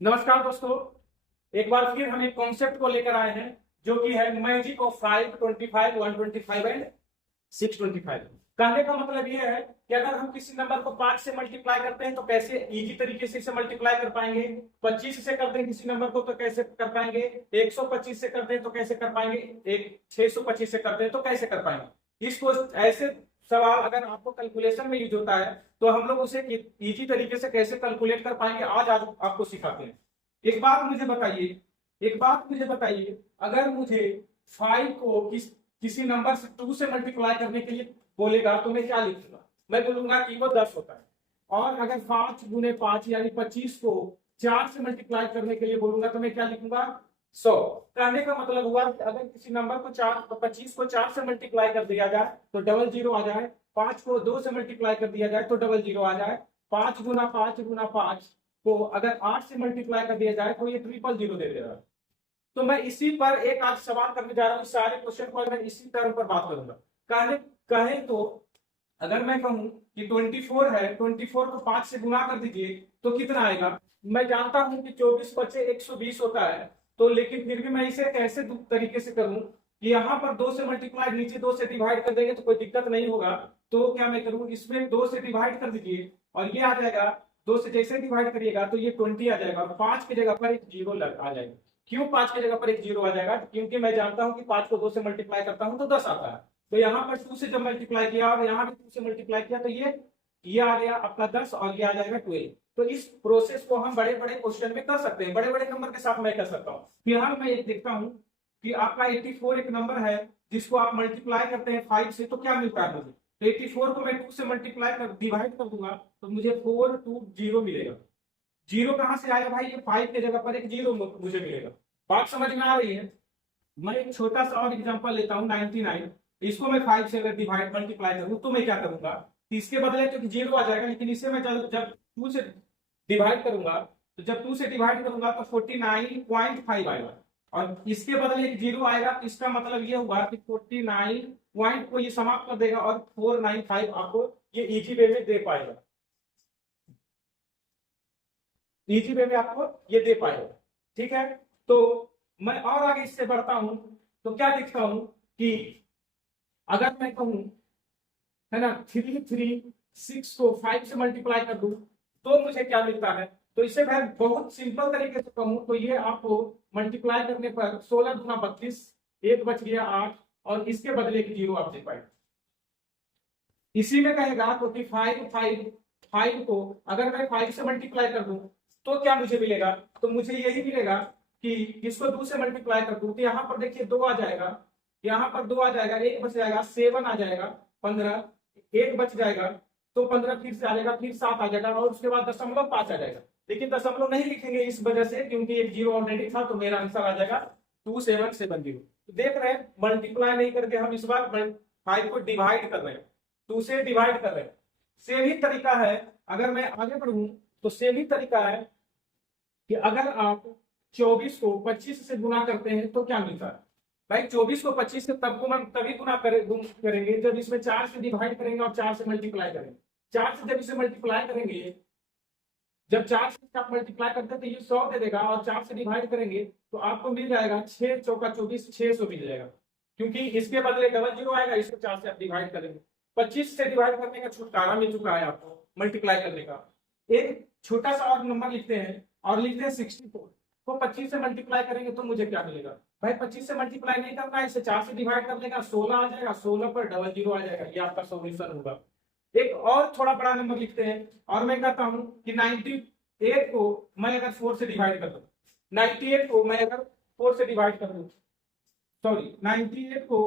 नमस्कार दोस्तों। एक बार फिर हम एक कॉन्सेप्ट को लेकर आए हैं जो कि है मैजिक ऑफ 5, 25, 125 एंड 625। कहने का मतलब यह है कि अगर हम किसी नंबर को 5 से मल्टीप्लाई करते हैं तो कैसे इजी तरीके से इसे मल्टीप्लाई कर पाएंगे, 25 से कर दें किसी नंबर को तो कैसे कर पाएंगे, 125 से कर दें तो कैसे कर पाएंगे, एक 625 से कर दें तो कैसे कर पाएंगे। इसको ऐसे सवाल अगर आपको कैलकुलेशन में यूज होता है तो हम लोग उसे इजी तरीके से कैसे कैलकुलेट कर पाएंगे आज आपको सिखाते हैं। एक बात मुझे बताइए, अगर मुझे 5 को किसी नंबर से 2 से मल्टीप्लाई करने के लिए बोलेगा तो मैं क्या लिखूंगा? मैं बोलूंगा कि वो 10 होता है। और अगर 5 गुने 5 यानी 25 को 4 से मल्टीप्लाई करने के लिए बोलूंगा तो मैं क्या लिखूंगा? 100। कहने का मतलब हुआ कि अगर किसी नंबर को 25 को 4 से मल्टीप्लाई कर दिया जाए तो डबल जीरो आ जाए, 5 को 2 से मल्टीप्लाई कर दिया जाए तो डबल जीरो आ जाए, 5 गुना 5 गुना 5 को अगर 8 से मल्टीप्लाई कर दिया जाए तो ये ट्रिपल जीरो दे देगा। तो मैं इसी पर एक आज सवाल करने जा रहा हूँ। सारे क्वेश्चन को मैं इसी टर्म पर बात करूंगा। कहे तो अगर मैं कहूं कि 24 है, 24 को 5 से गुना कर दीजिए तो कितना आएगा? मैं जानता हूं कि 24 बचे 120 होता है, तो लेकिन फिर भी मैं इसे कैसे तरीके से करूं कि यहाँ पर 2 से मल्टीप्लाई, नीचे 2 से डिवाइड कर देंगे तो कोई दिक्कत नहीं होगा। तो क्या मैं करूं, इसमें 2 से डिवाइड कर दीजिए और ये आ जाएगा। 2 से जैसे डिवाइड करिएगा तो ये 20 आ जाएगा, 5 की जगह पर एक जीरो आ जाएगा। क्यों 5 की जगह पर एक जीरो आ जाएगा? क्योंकि मैं जानता हूं कि 5 को 2 से मल्टीप्लाई करता हूं तो 10 आता है। तो यहाँ पर 2 से जब मल्टीप्लाई किया और यहाँ भी 2 से मल्टीप्लाई किया तो ये आ गया आपका 10 और ये आ जाएगा 12। तो इस प्रोसेस को हम बड़े बड़े क्वेश्चन में कर सकते हैं, बड़े बड़े नंबर के साथ मैं कर सकता हूँ। फिलहाल मैं एक देखता हूँ कि आपका 84 एक नंबर है जिसको आप मल्टीप्लाई करते हैं 5 से तो क्या मिलता है मुझे? तो 84 को मैं 2 से मल्टीप्लाई कर डिवाइड कर दूंगा तो मुझे 420 मिलेगा। जीरो कहां से आया भाई? ये 5 की जगह पर एक जीरो मुझे मिलेगा। बात समझ में आ रही है? मैं एक छोटा सा और एग्जांपल लेता हूँ 99। इसको मैं 5 से अगर डिवाइड मल्टीप्लाई करूँ तो मैं क्या करूंगा? इसके बदले तो जीरो आ जाएगा, लेकिन इसे मैं जब 2 से डिवाइड करूंगा तो जब 2 से डिवाइड करूंगा तो 49.5 आएगा और इसके बदले एक जीरो आएगा। तो इसका मतलब ये हुआ कि 49 पॉइंट को ये समाप्त कर देगा और 495 आपको ये इजी वे में दे पाएगा, इजी वे में आपको ये दे पाएगा। ठीक है, तो मैं और आगे इससे बढ़ता हूं तो क्या देखता हूं कि अगर मैं कहूं, है ना, 336 को 5 से मल्टीप्लाई कर दूं तो मुझे क्या मिलता है? तो इसे मैं बहुत सिंपल तरीके से कहूं तो ये आपको मल्टीप्लाई करने पर 16 गुना 32, एक बच गया 8 और इसके बदले की जीरो आप दे पाए। इसी में कहेगा तो कि 5 को अगर मैं 5 से मल्टीप्लाई कर दूं तो क्या मुझे मिलेगा? तो मुझे यही मिलेगा कि इसको 2 से मल्टीप्लाई कर दूं तो यहाँ पर देखिए 2 आ जाएगा, यहाँ पर 2 आ जाएगा, एक बच जाएगा, 7 आ जाएगा, 15, एक बच जाएगा तो 15 फिर से आ जाएगा, फिर 7 आ जाएगा और उसके बाद 0.5 आ जाएगा। लेकिन दशमलव नहीं लिखेंगे इस वजह से क्योंकि एक जीरो ऑलरेडी था, तो मेरा आंसर आ जाएगा 2770। तो देख रहे हैं मल्टीप्लाई नहीं करके हम इस बार 5 को डिवाइड कर रहे हैं, 2 से डिवाइड कर रहे हैं। सेम ही तरीका है, अगर मैं आगे बढ़ूं तो सेम ही तरीका है कि अगर आप 24 को 25 से गुना करते हैं तो क्या मिलता है? भाई 24 को 25 से तभी गुना करेंगे जब इसमें 4 से डिवाइड करेंगे और 4 से मल्टीप्लाई करेंगे। 4 से जब इसे मल्टीप्लाई करेंगे, जब 4 से आप मल्टीप्लाई करते हैं तो ये 100 दे देगा और 4 से डिवाइड करेंगे तो आपको मिल जाएगा 6 चौका 24, 600 मिल जाएगा। क्योंकि इसके बदले डबल जीरो आएगा, इसको 4 से आप डिवाइड करेंगे। 25 से डिवाइड करने का छुटकारा मिल चुका है आपको मल्टीप्लाई करने का। एक छोटा सा और नंबर लिखते हैं और लिखते हैं 64 को 25 से मल्टीप्लाई करेंगे तो मुझे क्या मिलेगा? भाई 25 से मल्टीप्लाई नहीं करना है, इसे 4 से डिवाइड कर देगा, 16 आ जाएगा, 16 पर डबल जीरो आ जाएगा। ये आपका सोल्यूशन होगा। एक और थोड़ा बड़ा नंबर लिखते हैं और मैं कहता हूं कि 98 को मैं अगर 4 से डिवाइड कर दूं, 98 को मैं अगर 4 से डिवाइड कर दूं, सॉरी 98 को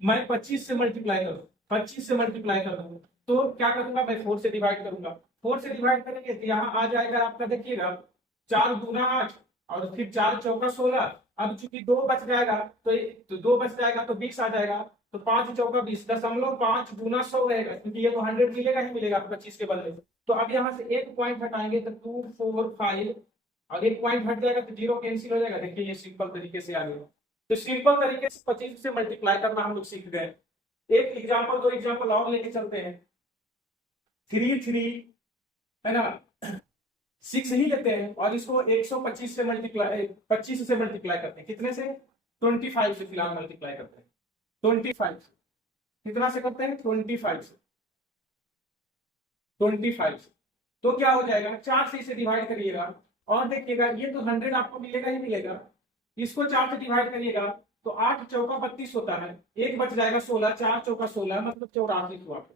मैं 25 से मल्टीप्लाई करूं, 25 से मल्टीप्लाई कर दूं तो क्या करूंगा? मैं 4 से डिवाइड करूंगा। 4 से डिवाइड करेंगे तो यहाँ आ जाएगा आपका, देखिएगा 4 दूना 8 और फिर 4 चौका 16। अब चूंकि 2 बच जाएगा तो 2 बच जाएगा तो 20 आ जाएगा, तो 5 चौका 20, 5 गुना 100 रहेगा क्योंकि ये तो 100 मिलेगा ही मिलेगा 25 के बदले। तो अब यहाँ से एक पॉइंट हटाएंगे तो 2 4 5 और एक पॉइंट हट जाएगा तो जीरो कैंसिल हो जाएगा। देखिए ये सिंपल तरीके से आ गया। तो सिंपल तरीके से 25 से मल्टीप्लाई करना हम लोग सीख गए। एक एग्जाम्पल, दो एग्जाम्पल और लेके चलते हैं। 3 3, है ना, 6 ही लेते हैं और इसको 125 से मल्टीप्लाई 25 से मल्टीप्लाई करते हैं। कितने से? 25 से फिलहाल मल्टीप्लाई करते हैं। 25 से कितना से करते हैं? 25 से। 25 से तो क्या हो जाएगा? 4 से इसे डिवाइड करिएगा और देखिएगा ये तो 100 आपको मिलेगा ही मिलेगा। इसको 4 से डिवाइड करिएगा तो 8 चौका 32 होता है, एक बच जाएगा 16, 4 चौका 16 मतलब 8400 आपको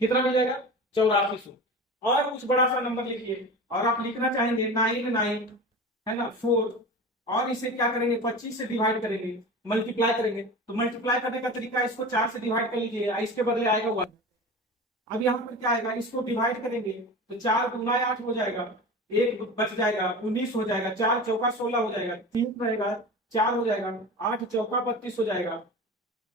कितना मिल जाएगा? 8400। और कुछ बड़ा सा नंबर लिखिए और आप लिखना चाहेंगे 99 है ना 4 और इसे क्या करेंगे? 25 से डिवाइड करेंगे, मल्टीप्लाई करेंगे। तो मल्टीप्लाई करने का तरीका इसको 4 से डिवाइड कर लीजिए, इसके बदले आएगा 1। अब यहाँ पर क्या आएगा? इसको डिवाइड करेंगे तो 4 दूना 8 हो जाएगा, एक बच जाएगा 19 हो जाएगा, 4 चौका 16 हो जाएगा, 3 रहेगा 4 हो जाएगा, 8 चौका 32 हो जाएगा,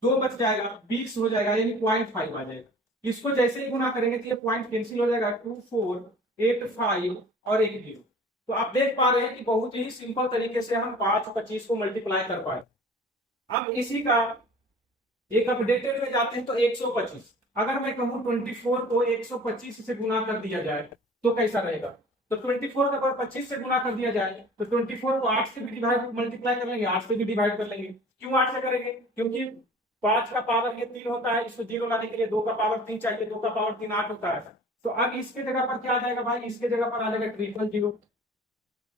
2 बच जाएगा 20 हो जाएगा, यानी 0.5 आ जाएगा। इसको जैसे ही गुना करेंगे तो ये पॉइंट कैंसिल हो जाएगा, 2 4 8 5 और 1 0। तो आप देख पा रहे हैं कि बहुत ही सिंपल तरीके से हम 5 और 25 को मल्टीप्लाई कर पाए। अब इसी का एक अपडेटेड में जाते हैं तो 125। अगर मैं कहूं 24 को 125 से गुना कर दिया जाए तो कैसा रहेगा? तो 24 को अगर 25 से गुना कर दिया जाए तो 24 को 8 से भी डिवाइड मल्टीप्लाई कर लेंगे, 8 से भी डिवाइड कर लेंगे। क्यों 8 से करेंगे? क्योंकि 5 का पावर ये 3 होता है, इसको 0 लाने के लिए 2 का पावर 3 चाहिए, 2 का पावर 3 8 होता है। तो अब इसके जगह पर क्या आ जाएगा भाई? इसके जगह पर आ जाएगा 000।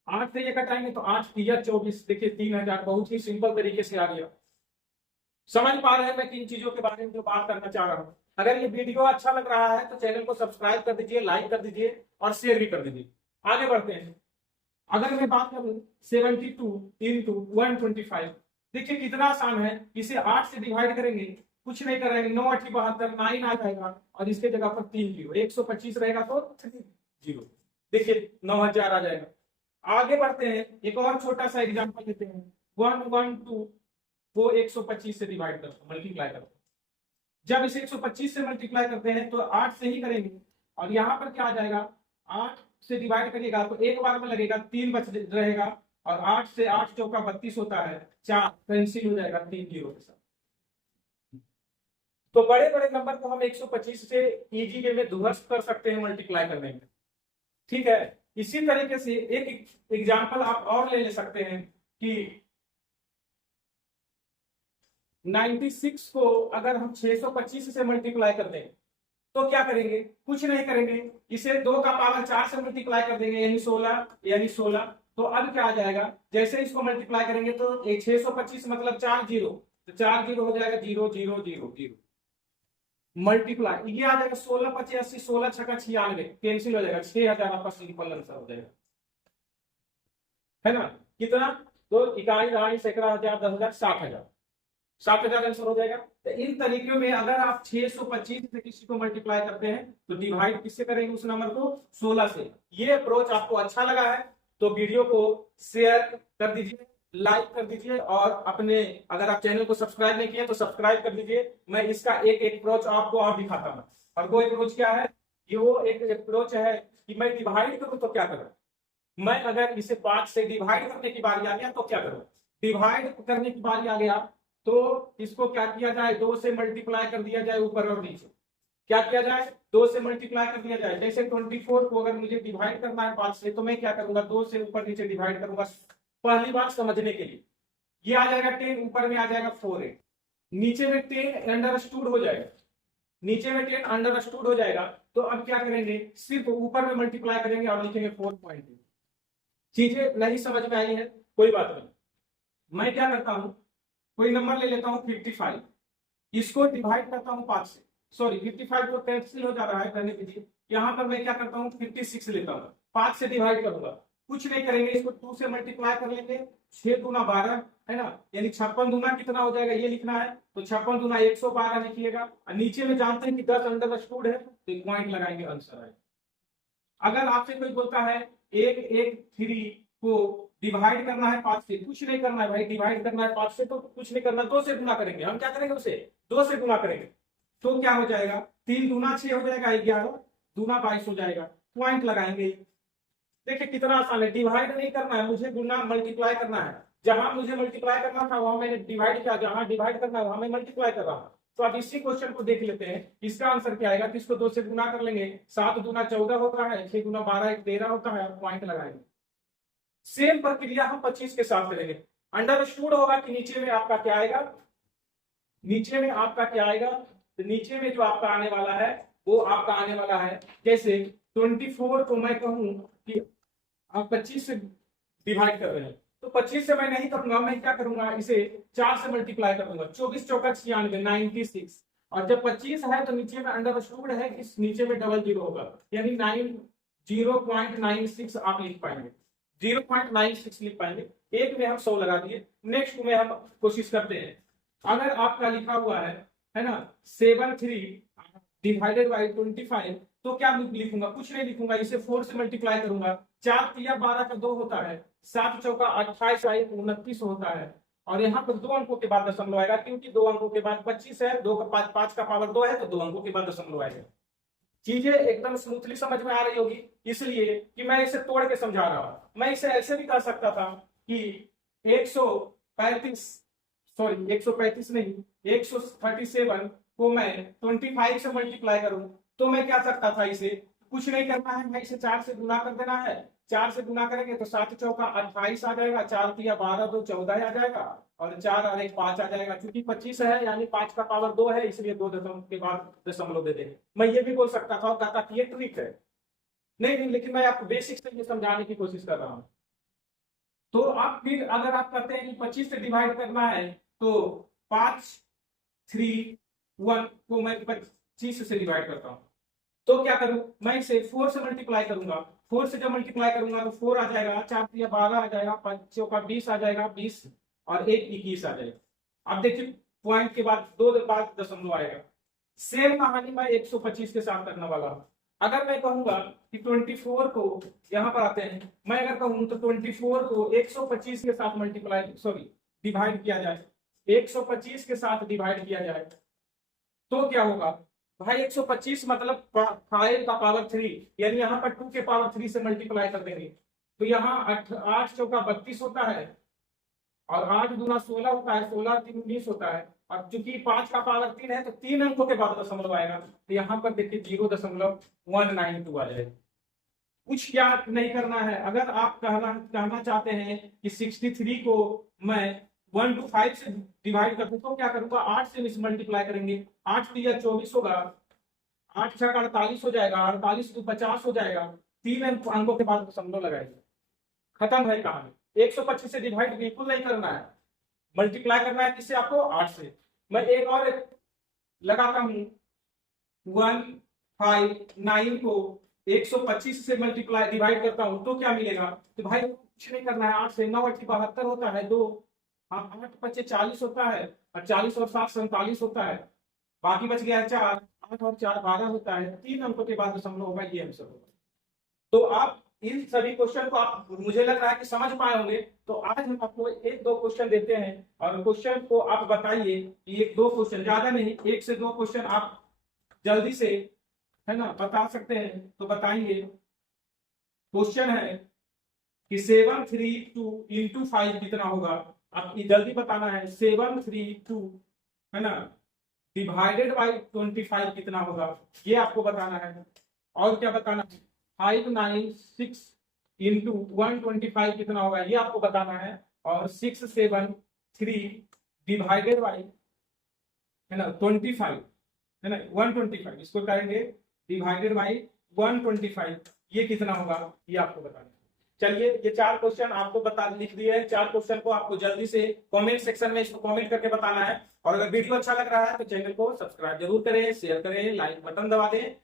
8 से ये कटाएंगे तो 8 3 24, देखिए 3000। बहुत ही सिंपल तरीके से आ गया। समझ पा रहे हैं मैं किन चीजों के बारे में जो बात करना चाह रहा हूँ। अगर ये वीडियो अच्छा लग रहा है तो चैनल को सब्सक्राइब कर दीजिए, लाइक कर दीजिए और शेयर भी कर दीजिए। आगे बढ़ते हैं। अगर मैं बात करूं 72 इंटू 125, देखिए कितना आसान है। इसे 8 से डिवाइड करेंगे, कुछ नहीं करेंगे, 9 8 72 9 आ जाएगा और इसके जगह पर 3 जीरो, 125 रहेगा तो 3 जीरो, देखिए 9000 आ जाएगा। आगे बढ़ते हैं, एक और छोटा सा एग्जांपल लेते हैं। 112 को 125 से डिवाइड करते हैं, मल्टीप्लाई करते हैं। जब इसे 125 से मल्टीप्लाई करते हैं तो 8 से ही करेंगे और यहाँ पर क्या आ जाएगा? 8 से डिवाइड करिएगा तो एक बार में लगेगा, 3 बच रहेगा और 8 से 8 चौका 32 होता है, 4 कैंसिल हो जाएगा 3 जीरो के साथ। तो बड़े बड़े नंबर को हम 125 से इजी वे में ध्वस्त कर सकते हैं मल्टीप्लाई करने में। ठीक है, इसी तरीके से एक एग्जांपल आप और ले सकते हैं कि 96 को अगर हम 625 से मल्टीप्लाई कर दें तो क्या करेंगे? कुछ नहीं करेंगे, इसे 2 का पावर 4 से मल्टीप्लाई कर देंगे, यानी 16। तो अब क्या आ जाएगा? जैसे इसको मल्टीप्लाई करेंगे तो 625 मतलब 4 जीरो, तो 4 जीरो हो जाएगा 0 0 0 0 मल्टीप्लाई, ये आ जाएगा 16 85, 16 छक्का 96, कैंसिल हो जाएगा, 6000 आपका सिंपल आंसर हो जाएगा, है ना? कितना? तो इकाई दहाई सैकड़ा हजार 10,000 60,000, 60,000 आंसर हो जाएगा। तो इन तरीकों में अगर आप 625 से किसी को मल्टीप्लाई करते हैं तो डिवाइड किससे करेंगे? उस नंबर को 16 से। ये अप्रोच आपको अच्छा लगा है तो वीडियो को शेयर कर दीजिए, लाइक कर दीजिए और अपने अगर आप चैनल को सब्सक्राइब नहीं किए तो सब्सक्राइब कर दीजिए। मैं इसका एक अप्रोच आपको और दिखाता हूँ। और वो अप्रोच क्या है? ये वो एक अप्रोच है कि मैं डिवाइड करूं तो क्या करूं। मैं अगर इसे 5 से डिवाइड करने की बारी आ गया तो क्या करूं? डिवाइड करने की बारी आ गया तो इसको क्या किया जाए? 2 से मल्टीप्लाई कर दिया जाए ऊपर और नीचे। क्या किया जाए? 2 से मल्टीप्लाई कर दिया जाए। जैसे 24 को अगर मुझे डिवाइड करना है 5 से तो मैं क्या करूंगा? 2 से ऊपर नीचे डिवाइड करूंगा। पहली बात समझने के लिए, ये आ जाएगा 10, ऊपर में आ जाएगा 4, नीचे में 10 अंडरस्टूड हो जाएगा, नीचे में 10 अंडरस्टूड हो जाएगा। तो अब क्या करेंगे? सिर्फ ऊपर में मल्टीप्लाई करेंगे और लिखेंगे 4.2। चीजें नहीं समझ में आई है? कोई बात नहीं, मैं क्या करता हूं, कोई नंबर ले लेता हूं 55, इसको डिवाइड करता हूं 5 से, सॉरी 55 को कैंसिल हो जा रहा है, करने दीजिए। यहां पर मैं क्या करता हूं 56 लेता हूं, 5 से डिवाइड करूंगा, कुछ नहीं करेंगे, इसको 2 से मल्टीप्लाई कर लेंगे, 6 दूना 12 है ना, यानी 56 दूना कितना हो जाएगा ये लिखना है, तो 56 दूना 112 लिखिएगा। और नीचे में जानते हैं कि 10 अंडरस्टूड है तो एक पॉइंट लगाएंगे, आंसर आएगा। अगर आपसे कोई बोलता है 113 को डिवाइड करना है 5 से, कुछ नहीं करना है भाई, डिवाइड करना है 5 से तो कुछ नहीं करना, 2 से गुना करेंगे। हम क्या करेंगे? उसे 2 से गुना करेंगे तो क्या हो जाएगा? 3 दूना 6 हो जाएगा, 11 दूना 22 हो जाएगा, पॉइंट लगाएंगे। देखिए कितना आसान है, डिवाइड नहीं करना है मुझे, गुना मल्टीप्लाई करना है। जहां मुझे मल्टीप्लाई करना था वहां मैंने डिवाइड किया, जहां डिवाइड करना है वहां मैं मल्टीप्लाई कर रहा हूं। तो अब इसी क्वेश्चन को देख लेते हैं, इसका आंसर क्या आएगा। तो इसको 2 से गुना कर लेंगे, 7 दूना 14 होता है, 6 दूना 12 1 13 होता है, और पॉइंट लगाएंगे। सेम प्रक्रिया हम 25 के साथ करेंगे। अंडरस्टूड होगा कि नीचे में आपका क्या आएगा, नीचे में आपका क्या आएगा, तो नीचे में जो आपका आने वाला है वो आपका आने वाला है, जैसे 24 को मैं कहूं कि आप 25 से डिवाइड कर रहे हैं, तो 25 से मैं नहीं करूंगा, मैं क्या करूंगा, इसे 4 से मल्टीप्लाई कर दूंगा। 24 चौका 96, 96। और जब 25 है तो नीचे में अंडरस्टूड है कि नीचे में डबल जीरो होगा, यानी 0.96 आप लिख पाएंगे, 0.96 लिख पाएंगे। एक में हम 100 लगा दिए। नेक्स्ट में हम कोशिश करते हैं, अगर आपका लिखा हुआ है ना 73 डिवाइडेड बाई 25, तो क्या लिखूंगा, कुछ नहीं लिखूंगा, इसे 4 से मल्टीप्लाई करूंगा। 4 तिया 12 का 2 होता है, 7 चौका 28 आई 29 होता है, और यहाँ पर 2 अंकों के बाद दशमलव आएगा, क्योंकि 2 अंकों के बाद 25 है, 2 का 5 का पावर 2 है, तो 2 अंकों के बाद दशमलव आएगा। चीजें एकदम स्मूथली समझ में आ रही होगी, इसलिए कि मैं इसे तोड़ के समझा रहा हूं। मैं इसे ऐसे भी कर सकता था कि 135 नहीं, 137 को मैं 25 से मल्टीप्लाई करूं, तो मैं क्या सकता था, इसे कुछ नहीं करना है, मैं इसे 4 से गुना कर देना है। 4 से गुना करेंगे तो 7 चौका 28 आ जाएगा, 4 तिया 12 2 14 आ जाएगा, और 4 और 1 5 आ जाएगा। क्योंकि 25 है यानी 5 का पावर 2 है, इसलिए 2 दशमलव के बाद दशमलव दे देंगे। मैं ये भी बोल सकता था और कहता कि ये ट्रिक है, नहीं, लेकिन मैं आपको बेसिक से ये समझाने की कोशिश कर रहा हूँ। तो आप फिर अगर आप कहते हैं कि 25 से डिवाइड करना है, तो 5 3 1 को मैं 25 से डिवाइड करता हूं, तो क्या करूं, मैं इसे 4 से मल्टीप्लाई करूंगा। 4 से जब मल्टीप्लाई करूंगा तो 4 आ जाएगा, 4 तिया 12 आ जाएगा, 5 चौका 20 आ जाएगा, 20 और 1 21 आ जाएगा। अब देखिए पॉइंट के बाद 2 बाद दशमलव आएगा। सेम कहानी मैं 125 के साथ करने वाला हूं। अगर मैं कहूंगा कि 24 को, यहां पर आते हैं, मैं अगर कहूं तो 24 को 125 के साथ डिवाइड किया जाए, 125 के साथ डिवाइड किया जाए, तो क्या होगा भाई, 125 मतलब 5 का पावर 3, यानी यहाँ पर 2 के पावर 3 से मल्टीप्लाई कर देंगे, तो यहाँ 8 चौका 32 होता है, और 8 दूना 16 होता है, 16 3 19 होता है, और चूंकि 5 का पावर 3 है तो 3 अंकों के बाद दशमलव आएगा, तो यहाँ पर देखिए 0.192 आ जाएगा। कुछ क्या नहीं करना है, अगर आप कहना चाहते हैं कि 63 को मैं 1 to 5 से डिवाइड कर दूं, तो क्या करूंगा, 8 से इसे मल्टीप्लाई करेंगे, 8 तिया 24 होगा, 8 छह 48 हो जाएगा, 48 to 50 हो जाएगा, 3 अंकों के बाद दशमलव लगाएंगे, खत्म है कहानी। 125 से डिवाइड बिल्कुल नहीं करना है, मल्टीप्लाई करना है किससे, आपको 8 से। मैं एक और लगाता हूं, 159 को 125 से मल्टीप्लाई डिवाइड करता हूं, तो क्या मिलेगा, तो भाई कुछ नहीं करना है, 8 से 9 8 72 होता है, 2 8 5 40 होता है, और 40 और 7 47 होता है, बाकी बच गया 4, 8 और 4 12 होता है, 3 अंकों के बाद दशमलव होगा, ये आंसर होगा। तो आप इन सभी क्वेश्चन को आप, मुझे लग रहा है कि समझ पाए होंगे। तो आज हम आपको 1-2 क्वेश्चन देते हैं, और क्वेश्चन को आप बताइए कि 1-2 क्वेश्चन, ज्यादा नहीं, 1 से 2 क्वेश्चन आप जल्दी से, है ना, बता सकते हैं, तो बताइए। क्वेश्चन है कि 732 into 5 कितना होगा, आप जल्दी बताना है। 732, है ना, डिवाइडेड बाई 25 कितना होगा, ये आपको बताना है। और क्या बताना है, 596 into 125 कितना होगा, ये आपको बताना है। और 673 डिवाइडेड बाई, है ना, 25, है ना, 125, इसको करेंगे डिवाइडेड बाई 125, ये कितना होगा, ये आपको बताना है। चलिए, ये 4 क्वेश्चन आपको बता लिख दिए हैं। 4 क्वेश्चन को आपको जल्दी से कमेंट सेक्शन में इसको कमेंट करके बताना है। और अगर वीडियो अच्छा लग रहा है तो चैनल को सब्सक्राइब जरूर करें, शेयर करें, लाइक बटन दबा दें।